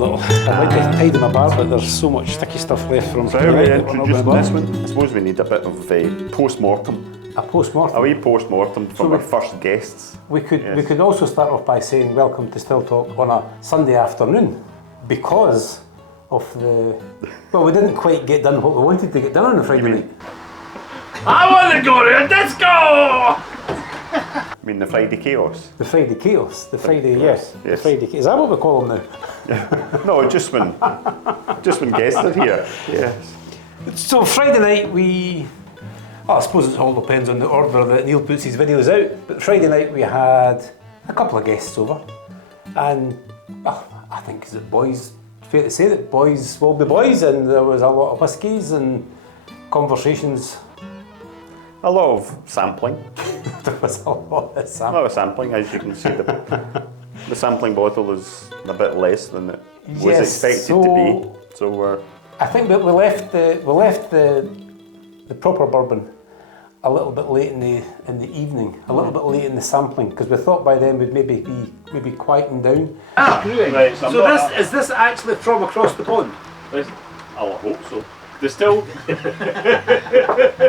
little. I'd like to tidy my bar, but there's so much sticky stuff left from. So how we introducing this one? I suppose we need a bit of a post-mortem. A post-mortem. A wee post-mortem from our first guests. We could also start off by saying welcome to Still Talk on a Sunday afternoon, because of the. Well, we didn't quite get done what we wanted to get done on a Friday night. I want to go to a disco! I mean the Friday chaos. The Friday chaos. The Friday, yes. The Friday. Is that what we call them now? No, just when guests are here. Yes. So Friday night I suppose it all depends on the order that Neil puts his videos out. But Friday night we had a couple of guests over, and I think is it boys? Fair to say that boys will be boys, and there was a lot of whiskies and conversations. A lot of sampling. There was a lot of A sampling. lot of sampling, as you can see. The sampling bottle is a bit less than it was expected to be. So I think that we left the proper bourbon a little bit late in the evening, a little bit late in the sampling, because we thought by then we'd maybe quieting down. Right, so is this actually from across the pond? I hope so. Distilled.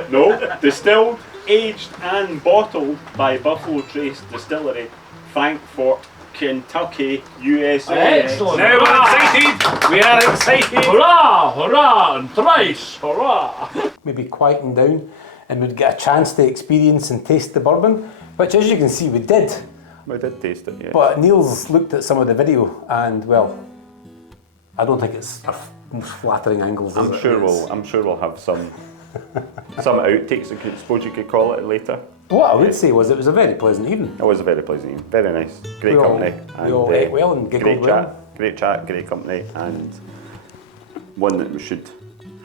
No, distilled, aged and bottled by Buffalo Trace Distillery, Frankfort, Kentucky, USA. Excellent. Now we're excited! We are excited! Hurrah! Hurrah! And thrice! Hurrah! Maybe quieting down, and we'd get a chance to experience and taste the bourbon, which, as you can see, we did. we did taste it, yes. But Neil's looked at some of the video, and well, I don't think it's our most flattering angles. I'm sure we'll have some outtakes, I suppose you could call it later. What I would say was it was a very pleasant evening. It was a very pleasant evening, very nice, great We all- company. we all ate well and giggled great well. Great chat, great company, and one that we should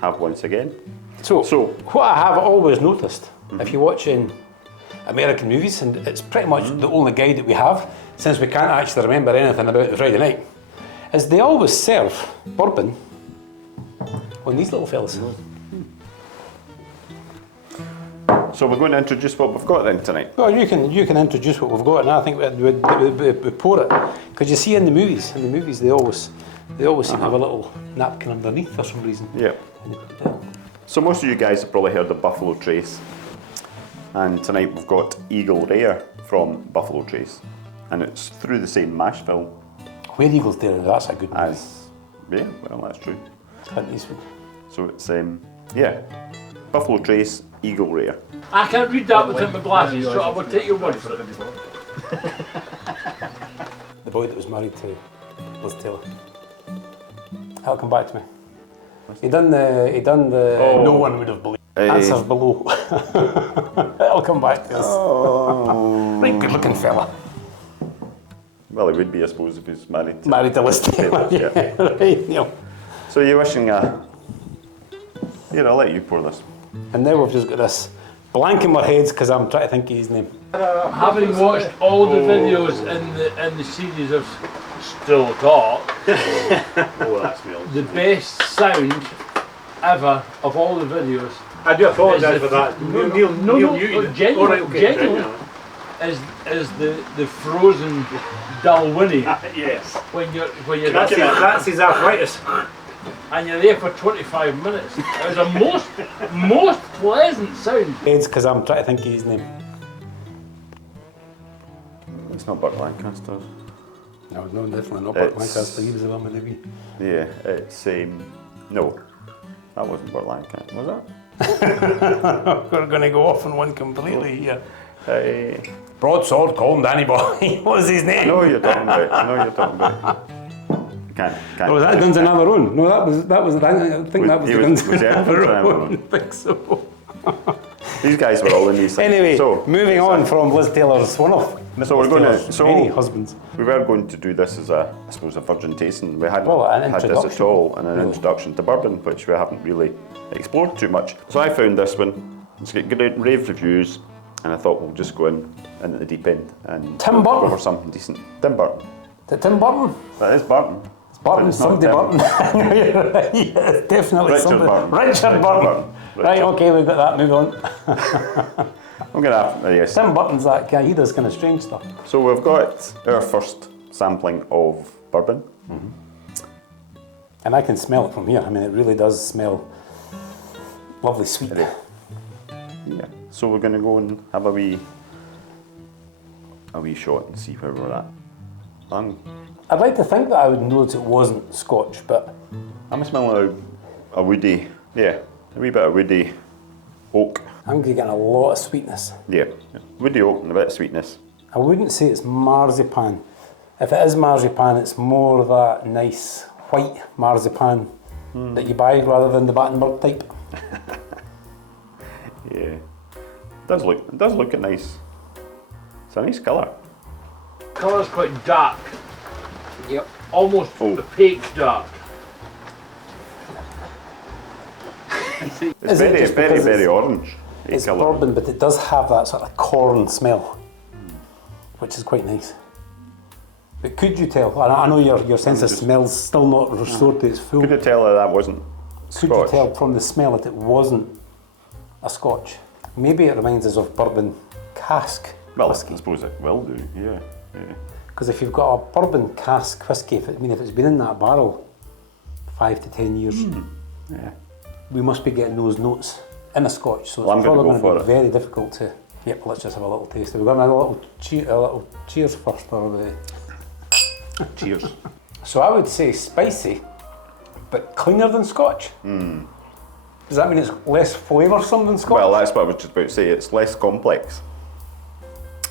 have once again. So Mm-hmm. what I have always noticed, if you're watching American movies, and it's pretty much the only guide that we have, since we can't actually remember anything about the Friday night, is they always serve bourbon on these little fellas. So we're going to introduce what we've got then tonight. Well, you can introduce what we've got, and I think we pour it, because you see in the movies they always seem to have a little napkin underneath for some reason. Yeah. So most of you guys have probably heard of Buffalo Trace, and tonight we've got Eagle Rare from Buffalo Trace, and it's through the same mash bill Where Eagles Dare, that's a good movie. as, yeah, well that's true. Clint Eastwood. So it's, Buffalo Trace, Eagle Rare. I can't read that without my glasses, so I will take your word for it. The boy that was married to Liz Taylor. That'll come back to me. He done the no one would have believed. Answers below. It'll come back to us. Right, good looking fella. Well, he would be, I suppose, if he's married to... Married to Liz Taylor. Yeah. Right, Neil. So you're wishing Here, I'll let you pour this. And now we've just got this blank in our heads because I'm trying to think of his name. Having watched all the videos in the series of Still Talk, Oh, that smells. the best sound ever of all the videos I do apologise Is for it- that. No, Neil no, genuine, All right, okay. genuine. is the frozen Dalwhinnie Yes. when you're That's his arthritis. and you're there for 25 minutes. It was a most pleasant sound. Heads because I'm trying to think of his name. It's not Burt Lancaster. No, definitely not. Burt It's- Lancaster, he was the one with the wee. Yeah, it's no, that wasn't Burt Lancaster, was We're going to go off on one completely here. it? Broadsword, call him Danny Boy. What was his name? No, you're talking about. Can't. Oh, was that Guns N' Roses? No, that was the I think that was the Guns was N' it Guns N' Roses. I think so. These guys were all in these. Anyway, so moving on from Liz Taylor's one-off. So we're going to. Many husbands. We were going to do this as I suppose, a virgin tasting. We hadn't Well, an had this at introduction. all, and an introduction to bourbon, which we haven't really explored too much. So I found this one. It's got great rave reviews, and I thought we'll just go into the deep end and Tim go Burton. for something decent. Tim Burton. Is it Tim Burton? That is Burton. It's Burton, But it's not somebody Tim. Burton. You're right, yeah, it's definitely Richard somebody. Burton. Richard Burton. Right, Richard. okay, we've got that, move on. I'm gonna have yes. Tim Burton's that guy, he does kind of strange stuff. So we've got our first sampling of bourbon, And I can smell it from here. I mean, it really does smell lovely sweet. Yeah. So we're going to go and have a wee shot and see where we're at. I'd like to think that I would know that it wasn't Scotch, but I'm smelling a woody, a wee bit of woody oak. I'm getting a lot of sweetness. Yeah, woody oak and a bit of sweetness. I wouldn't say it's marzipan. If it is marzipan, it's more that nice white marzipan that you buy rather than the Battenberg type. Yeah, it does look a nice. It's a nice colour. Colour's quite dark, Yep. almost opaque dark. It's Is it just because very orange. It's colour. bourbon, but it does have that sort of corn smell, which is quite nice. But could you tell? I know your sense of smell's still not restored to its full. Could you tell that wasn't Could you Scotch? tell from the smell that it wasn't a Scotch? Maybe it reminds us of bourbon cask Well, whiskey. I suppose it will do. Yeah. Because if you've got a bourbon cask whiskey, if it's been in that barrel 5 to 10 years, Yeah. we must be getting those notes in a Scotch. So Well, I'm it's gonna probably go going to for be it. very difficult to. Yep, let's just have a little taste. We're going to have a little cheers first, probably. Cheers. So I would say spicy, but cleaner than Scotch. Does that mean it's less flavoursome than Scotch? Well, that's what I was just about to say. It's less complex.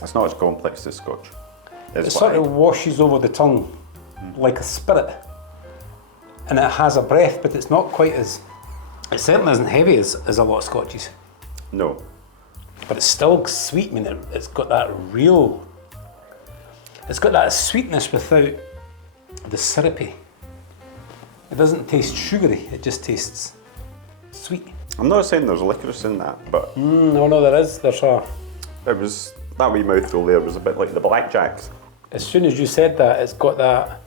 It's not as complex as Scotch. it sort of washes over the tongue like a spirit, and it has a breath, but it's not quite as. It certainly isn't heavy as a lot of Scotches, No. but it's still sweet. I mean, it's got that real. It's got that sweetness without the syrupy. It doesn't taste sugary. It just tastes sweet. I'm not saying there's licorice in that, but No, there is. There's a. it was that wee mouthful there was a bit like the blackjacks. As soon as you said that, it's got that.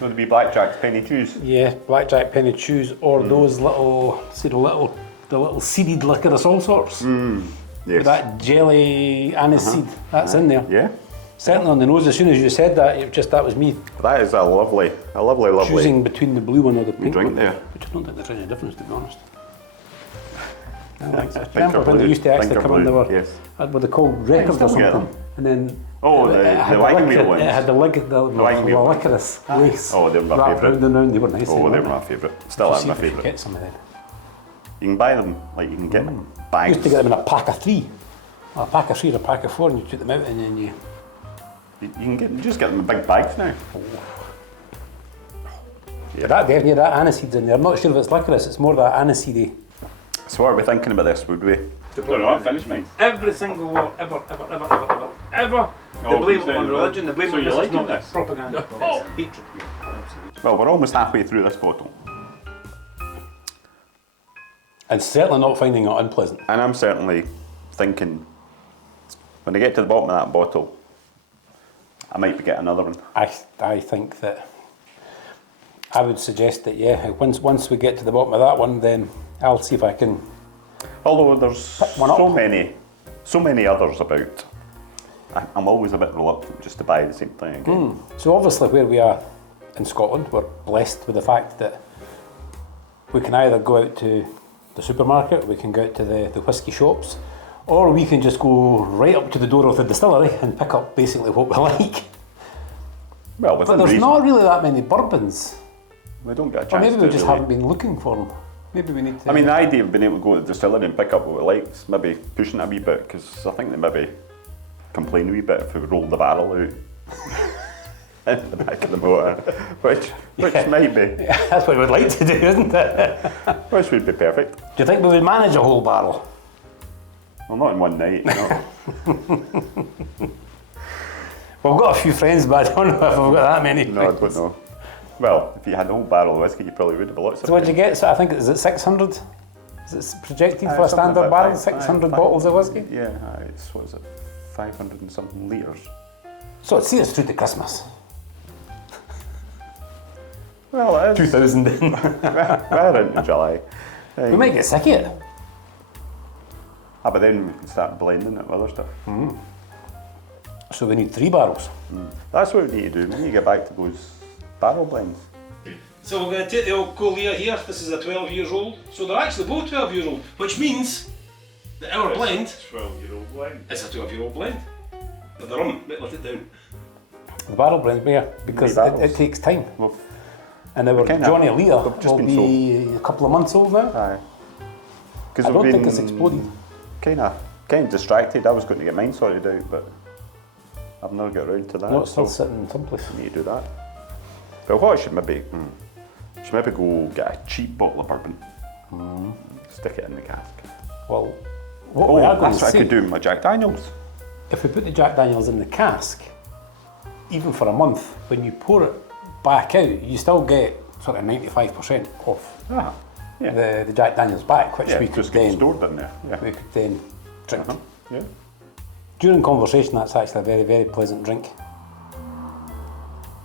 So the wee blackjacks, penny chews. Yeah, blackjack penny chews, or those little, see the little seeded licorice, all sorts. Yes. With that jelly aniseed, that's in there. Yeah. Certainly on the nose. As soon as you said that, that was me That is a lovely. choosing between the blue one or the pink drink one. there. Which I don't think there's any difference, to be honest. I don't think so. Pink Remember or when they blue? used to actually Pink or come on, they blue, were, yes. were they called records or still get something? them. And then Oh, it the had wagon liquor- wheel ones. It had the wagon wheel. licorice lace. Oh, they were my wrapped favourite. round and round. They were nice. Oh, they weren't were my favourite. Still Just are see my if you could favourite. get some of them. You can buy them, like you can get I bags. used to get them in a pack of 3. A pack of 3 or a pack of 4, and you took them out and then you. You can just get them in big bags now. But that definitely, that aniseed's in there. I'm not sure if it's licorice, it's more that aniseedy. So what are we thinking about this, would we? No, I finished mine. Every single one, ever. They blame it on religion, they blame So it you on liking not this? propaganda. Oh. It's hatred. Well, we're almost halfway through this bottle. And certainly not finding it unpleasant. And I'm certainly thinking, when I get to the bottom of that bottle, I might be getting another one. I think that I would suggest that, yeah, once we get to the bottom of that one, then I'll see if I can. Although there's one up. so many others about. I'm always a bit reluctant just to buy the same thing again. So obviously where we are in Scotland, we're blessed with the fact that we can either go out to the supermarket, we can go out to the whisky shops, or we can just go right up to the door of the distillery and pick up basically what we like. Well, But within there's reason. not really that many bourbons. We don't get a Or chance maybe to we just really. haven't been looking for them. Maybe we need to. I mean, the idea of being able to go to the distillery and pick up what we like is maybe pushing it a wee bit, because I think they maybe complain a wee bit if we roll the barrel out in the back of the motor, which might be, That's what we'd like to do, isn't it? which would be perfect. Do you think we would manage a whole barrel? Well, not in one night, no. We've got a few friends, but I don't know if we've got that many. No, I don't know. Well, if you had the whole barrel of whiskey, you probably would have lots of So what'd you get? So I think, is it 600? Is it projected for a something standard about barrel? 500 600 bottles of whiskey? Yeah, it's, what is it, 500 and something litres. So see us through to Christmas. Well, it is. 2000 in. We're into July. We might get sick of it. But then we can start blending it with other stuff. So we need 3 barrels. That's what we need to do. We need to get back to those barrel blends. So we're going to take the old Colia here. This is a 12 years old. So they're actually both 12 years old, which means that our blend 12-year-old blend. is a 12-year-old blend. But the rum, let it down. The barrel blend, yeah, because it takes time. Well, And our kinda- Johnny Lear they've just will been be a couple of months old now. aye. Because I don't think it's exploded. Kind of distracted. I was going to get mine sorted out, but I've never got around to that. No, it's still so sitting someplace. I need to do that. But what I should maybe go get a cheap bottle of bourbon, stick it in the cask. Well, what we are going that's to what say, I could do with my Jack Daniels. if we put the Jack Daniels in the cask, even for a month, when you pour it back out, you still get sort of 95% off Ah, yeah. the Jack Daniels back, which Yeah, we it could just gets then stored in there. Yeah. we could then drink. Yeah. During conversation, that's actually a very, very pleasant drink.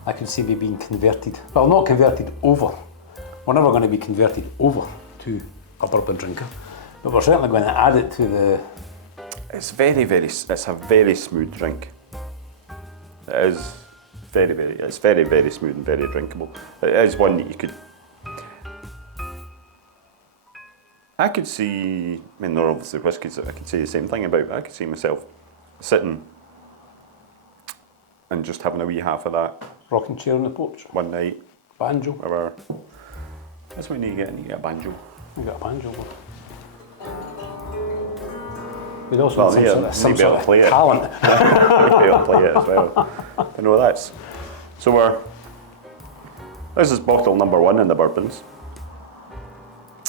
I could see me being converted. Well, not converted over. We're never going to be converted over to a bourbon drinker, but we're certainly going to add it to the. It's it's a very smooth drink. It is it's very smooth and very drinkable. It is one that you could. I could see, I mean, there are obviously whiskies that I could say the same thing about, but I could see myself sitting and just having a wee half of that Rocking chair on the porch. one night, Banjo. whatever. That's when you get a banjo. We got a banjo. We'd also Well, need yeah, some maybe sort I'll of play it. talent. Maybe I'll play it as well. I know that's. So this is bottle number 1 in the bourbons.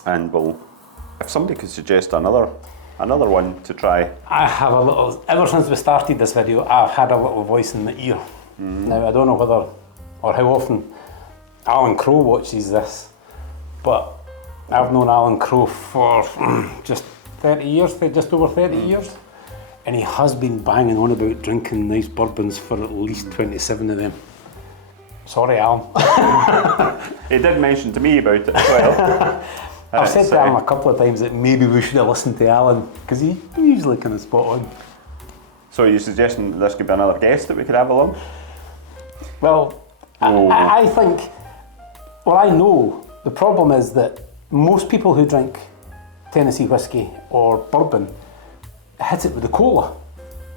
And if somebody could suggest another one to try. I have a little, ever since we started this video, I've had a little voice in the ear. Now, I don't know whether or how often Alan Crowe watches this, but I've known Alan Crowe for just 30 years, just over 30 years, and he has been banging on about drinking nice bourbons for at least 27 of them. Sorry, Alan. He did mention to me about it as well. I've said to Alan a couple of times that maybe we should have listened to Alan, because he's usually kind of spot on. So you're suggesting that this could be another guest that we could have along? Well, I think, well, I know the problem is that most people who drink Tennessee whiskey or bourbon hit it with the cola.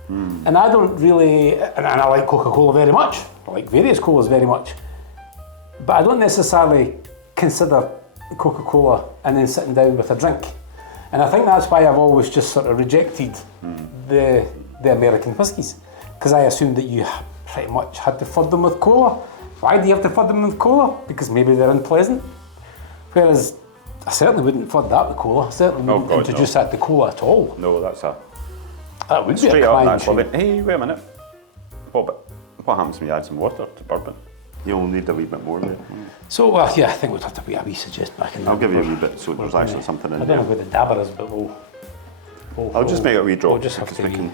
And I don't really, and I like Coca-Cola very much, I like various colas very much, but I don't necessarily consider Coca-Cola and then sitting down with a drink. And I think that's why I've always just sort of rejected the American whiskies, because I assumed that you pretty much had to flood them with cola. Why do you have to flood them with cola? Because maybe they're unpleasant. Whereas I certainly wouldn't flood that with cola. I certainly wouldn't introduce that to cola at all. No, that Would straight be a up. crime That's shame. lovely. Hey, wait a minute. What happens when you add some water to bourbon? You'll need a wee bit more there. So, yeah, I think we'll have to be a wee suggest back in I'll there. give you a wee bit so there's actually something in I don't know there. where the dabber is, but I'll just make it a wee drop. We'll just have because to. we can.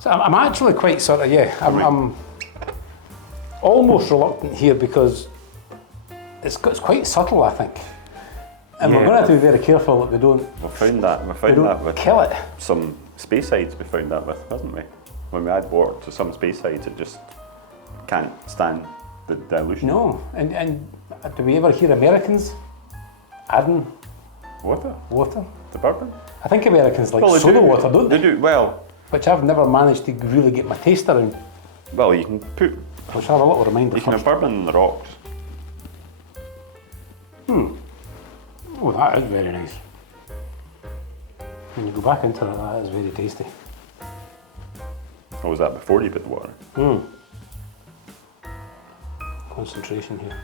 So I'm actually quite sort of, I'm almost reluctant here because it's quite subtle, I think. And we're Yeah. going to have to be very careful that we don't We found that with kill it. some Speyside. We found that with, hasn't we? When we add water to some Speyside, it just can't stand the dilution. No, and do we ever hear Americans adding Water? water? The bourbon? I think Americans like Well, they soda do. water, don't they? They do. Which I've never managed to really get my taste around. Well, you can put. Which I have a little reminder You can have first. bourbon in the rocks. Oh, that is very nice. When you go back into it, that is very tasty. Or was that before you put the water? Concentration here.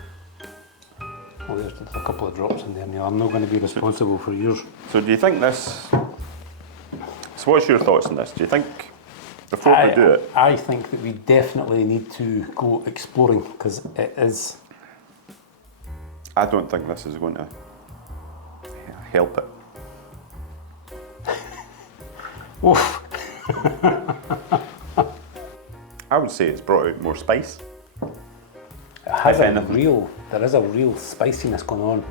Oh, there's a couple of drops in there, Neil. I'm not going to be responsible for yours. So do you think this? So what's your thoughts on this? Do you think before we do it? I think that we definitely need to go exploring because it is. I don't think this is going to help it. Oof. I would say it's brought out more spice. It has If a anything. there is a real spiciness going on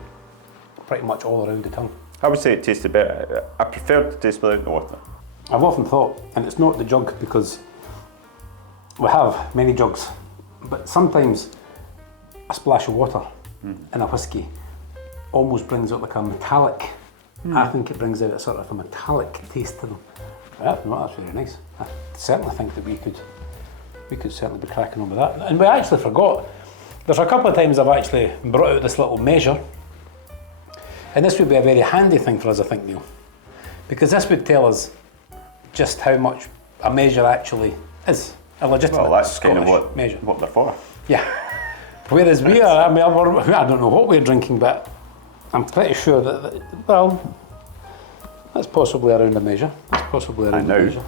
pretty much all around the tongue. I would say it tasted better. I prefer the taste without the water. I've often thought, and it's not the jug because we have many jugs, but sometimes a splash of water in a whisky almost brings out like a metallic. I think it brings out a sort of a metallic taste to them. Yeah, no, that's very nice. I certainly think that we could certainly be cracking on with that. And we actually forgot. There's a couple of times I've actually brought out this little measure, and this would be a very handy thing for us, I think, Neil, because this would tell us just how much a measure actually is. A legitimate Well, that's Scottish kind of measure. what they're for. Yeah. Whereas we are, I mean, I don't know what we're drinking, but I'm pretty sure that well, that's possibly around a measure. That's possibly around a measure.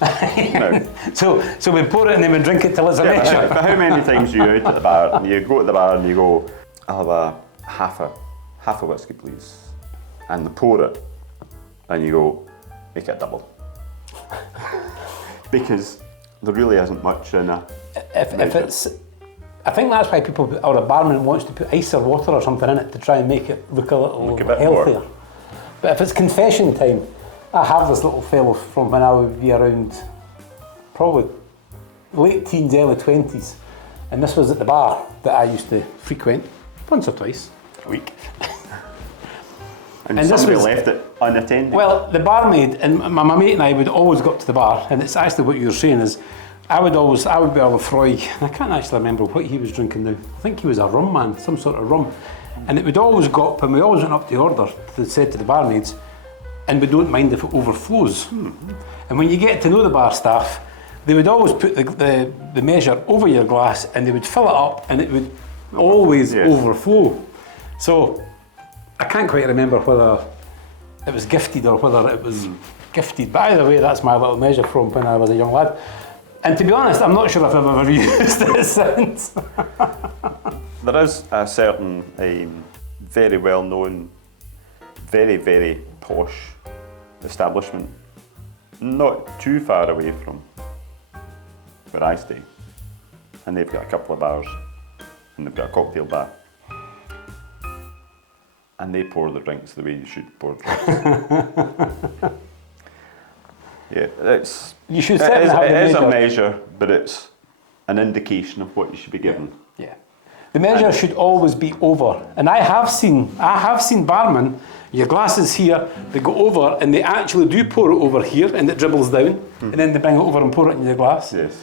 No. So we pour it and then we drink it till it's a Yeah, measure. but how many times are you out at the bar and you go to the bar and you go, I'll have a half a whiskey please, and they pour it and you go, make it a double. Because there really isn't much in a If measure. it's, I think that's why people, or a barman wants to put ice or water or something in it to try and make it look a little Look a bit more. healthier. But if it's confession time, I have this little fellow from when I would be around probably late teens, early 20s, and this was at the bar that I used to frequent once or twice a week. And this somebody was- left it unattended. Well, the barmaid and my mate and I would always go up to the bar, and it's actually what you're saying is, I would be a Lefroy, and I can't actually remember what he was drinking now. I think he was a rum man, some sort of rum. And it would always go up, and we always went up to order, they said to the barmaids, and we don't mind if it overflows. And when you get to know the bar staff, they would always put the measure over your glass, and they would fill it up, and it would always overflow. So I can't quite remember whether it was gifted or whether it was gifted, but either way, that's my little measure from when I was a young lad. And to be honest, I'm not sure if I've ever used it since. There is a certain very well known, very, very posh establishment not too far away from where I stay, and they've got a couple of bars and they've got a cocktail bar, and they pour the drinks the way you should pour drinks. Yeah, You should certainly have the it is a measure. measure, but it's an indication of what you should be given. Yeah. The measure should always be over. And I have seen barmen, your glass is here, they go over and they actually do pour it over here and it dribbles down, and then they bring it over and pour it in your glass. Yes.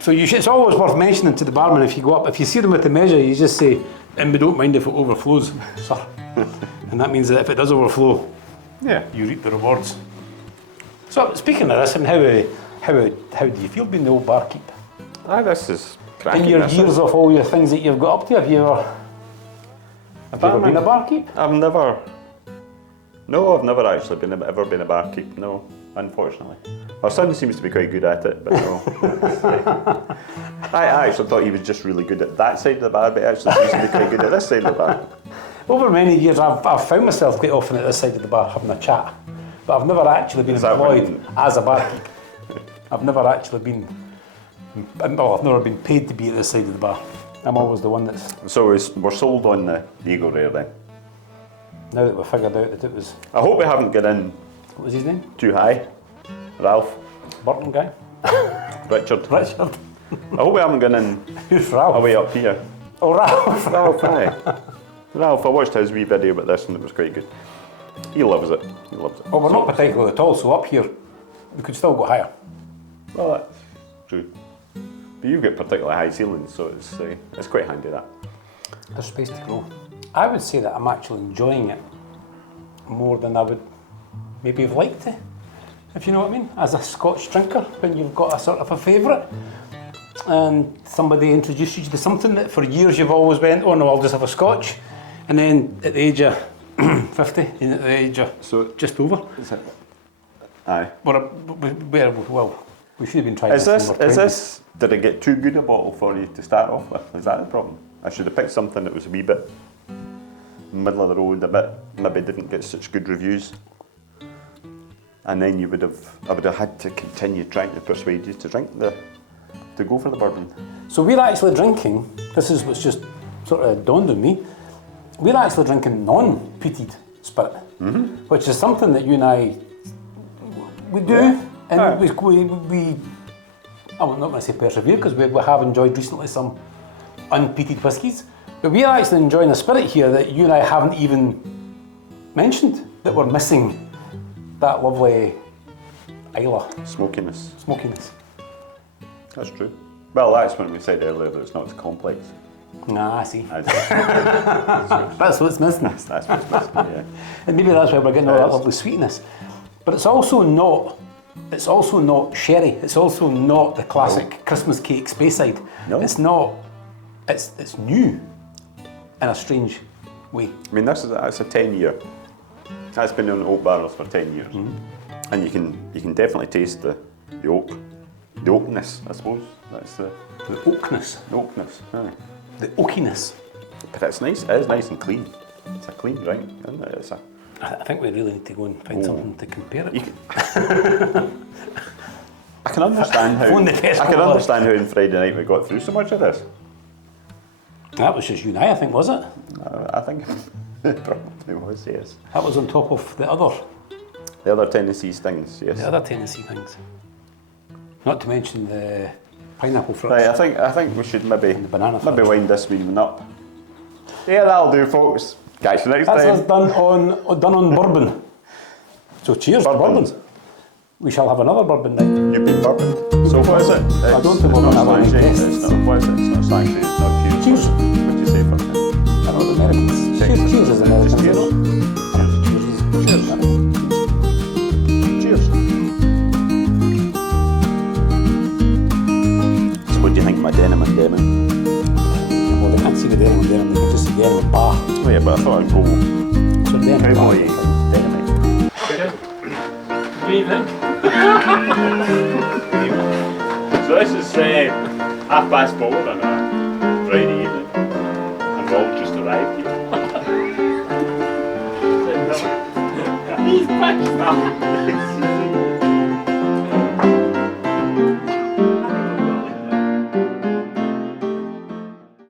So it's always worth mentioning to the barman if you go up, if you see them with the measure, you just say, and we don't mind if it overflows, sir. And that means that if it does overflow, you reap the rewards. So speaking of this, I mean, how do you feel being the old barkeep? This is cracking. In your this years is. of all your things that you've got up to, have you ever been a barkeep? I've never actually ever been a barkeep, no, unfortunately. My son seems to be quite good at it, but no. I actually thought he was just really good at that side of the bar, but he actually seems to be quite good at this side of the bar. Over many years, I've found myself quite often at this side of the bar having a chat, but I've never actually been employed as a barkeep. I've never actually been, well, I've never been paid to be at this side of the bar. I'm always the one that's, So we're sold on the Eagle Rare then. now that we've figured out that it was, I hope we haven't got in what was his name? too high. Ralph, Burton guy? Richard. Richard? I hope we haven't got in Who's Ralph? away up here. Oh, Ralph. Ralph, aye. Ralph, I watched his wee video about this and it was quite good. He loves it. He loves it. Well, we're not particular at all, so up here, we could still go higher. Well, that's true. But you've got particularly high ceilings, so it's quite handy that. There's space to grow. I would say that I'm actually enjoying it more than I would maybe have liked to, if you know what I mean. As a Scotch drinker, when you've got a sort of a favourite and somebody introduces you to something that for years you've always went, oh no, I'll just have a Scotch. And then at the age of 50, and at the age of just over, Aye. we should have been trying Is this in our 20s. did it get too good a bottle for you to start off with? Is that the problem? I should have picked something that was a wee bit middle of the road, a bit, maybe didn't get such good reviews. And then I would have had to continue trying to persuade you to go for the bourbon. So we're actually drinking, this is what's just sort of dawned on me, we're actually drinking non-peated spirit, which is something that you and I, we do, and we I'm not going to say persevere, because we have enjoyed recently some unpeated whiskies, But we're actually enjoying a spirit here that you and I haven't even mentioned, that we're missing that lovely Isla Smokiness. smokiness. That's true. Well, that's when we said earlier that it's not as complex. Nah, I see. That's That's what's missing. what's missing, yeah. And maybe that's why we're getting all It that is. lovely sweetness. But it's also not sherry. It's also not the classic Christmas cake Speyside. No. It's not. It's new in a strange way. I mean, that's a 10-year. That's been in oak barrels for 10 years, and you can definitely taste the oakness. I suppose that's the oakness. oakness. Aye. The oakiness. But it's nice. It is nice and clean. It's a clean drink, isn't it? It's a. I think we really need to go and find something to compare it You with. I can understand how. Phone the test I can caller. understand how on Friday night we got through so much of this. That was just you and I think, was it? I think it probably was. Yes. That was on top of the other Tennessee stings. Yes. Tennessee things. Not to mention the pineapple fruits. Right, I think we should maybe banana wind this wee one up. Yeah, that'll do, folks. Catch you next That's us time. done on bourbon. So cheers to Bourbons. bourbon. We shall have another bourbon night. You've been bourbon. So what is it? I don't think it's we're not gonna have any slangy. guests. It's not. What is it? It's not slangy. It's not cheers. Cheers. What do you say for it? I know the Americans. Cheers as Americans. Cheers. you know. Cheers. Cheers. So what do you think of my denim and denim? Well, they can't see the denim, they can just see denim bar. Oh yeah, but I thought I'd go So denim cowboy bar. denim. Evening. So this is 4:30 on a Friday evening, and we've all just arrived here. He's pitched up.